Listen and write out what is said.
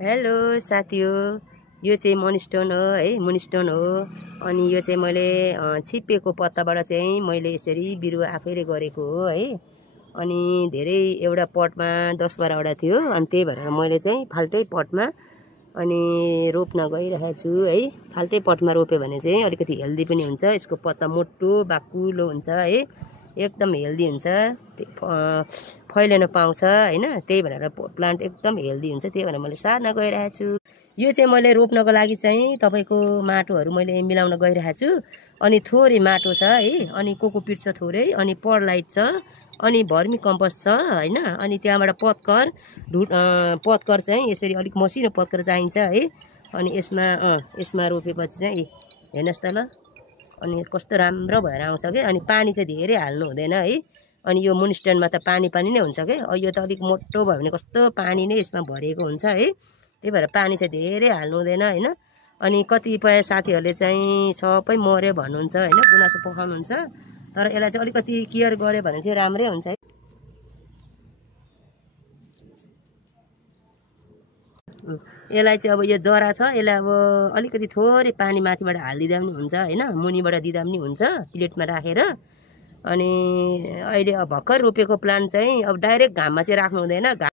Hello साथी हो, यो चाहिँ मनीस्टोन हो है, मुनिस्टोन हो। अनि यो चाहिँ मैले छिप्पिएको पत्ताबाट चाहिँ मैले यसरी बिरुवा आफैले गरेको हो है। अनि धेरै एउटा पटमा 10-12वटा थियो, अनि त्यही भएर मैले चाहिँ फाल्टै पटमा अनि रोप्न गइरहेको छु है। फाल्टै पटमा रोप्यो भने चाहिँ अलिकति हेल्दी पनि हुन्छ, यसको पत्ता मोटो बाक्कुलो हुन्छ है, एकदम हेल्दी हुन्छ, फैलिन पाउँछ हैन। त्यही भनेर प्लान्ट एकदम हेल्दी हुन्छ, त्यही भनेर मैले सार्न गइरहेको छु। यो चाहिँ मैले रोप्नको लागि चाहिँ तपाईँको माटोहरू मैले मिलाउन गइरहेको छु। अनि थोरै माटो छ है, अनि कोकोपिट छ थोरै, अनि परलाइट छ, अनि भर्मी कम्पोस्ट छ हैन। अनि त्यहाँबाट पत्कर चाहिँ यसरी अलिक मसिनो पत्कर चाहिन्छ है। अनि यसमा रोपेपछि चाहिँ हेर्नुहोस् त ल, अनि कस्तो राम्रो भएर आउँछ के। अनि पानी चाहिँ धेरै हाल्नु हुँदैन है। अनि यो मुनिस्टोनमा त पानी नै हुन्छ के। यो त अलिक मोटो भयो भने कस्तो पानी नै यसमा भरिएको हुन्छ है, त्यही भएर पानी चाहिँ धेरै हाल्नु हुँदैन हैन। अनि कतिपय साथीहरूले चाहिँ सबै मर्यो भन्नुहुन्छ हैन, गुनासो पोखाउनुहुन्छ। तर यसलाई चाहिँ अलिकति केयर गर्यो भने चाहिँ राम्रै हुन्छ है। यसलाई चाहिँ अब यो जरा छ, यसलाई अब अलिकति थोरै पानी माथिबाट हालिदिँदा पनि हुन्छ हैन, मुनिबाट दिँदा पनि हुन्छ प्लेटमा राखेर। अनि अहिले अब भर्खर रोपेको प्लान्ट चाहिँ अब डाइरेक्ट घाममा चाहिँ राख्नु हुँदैन।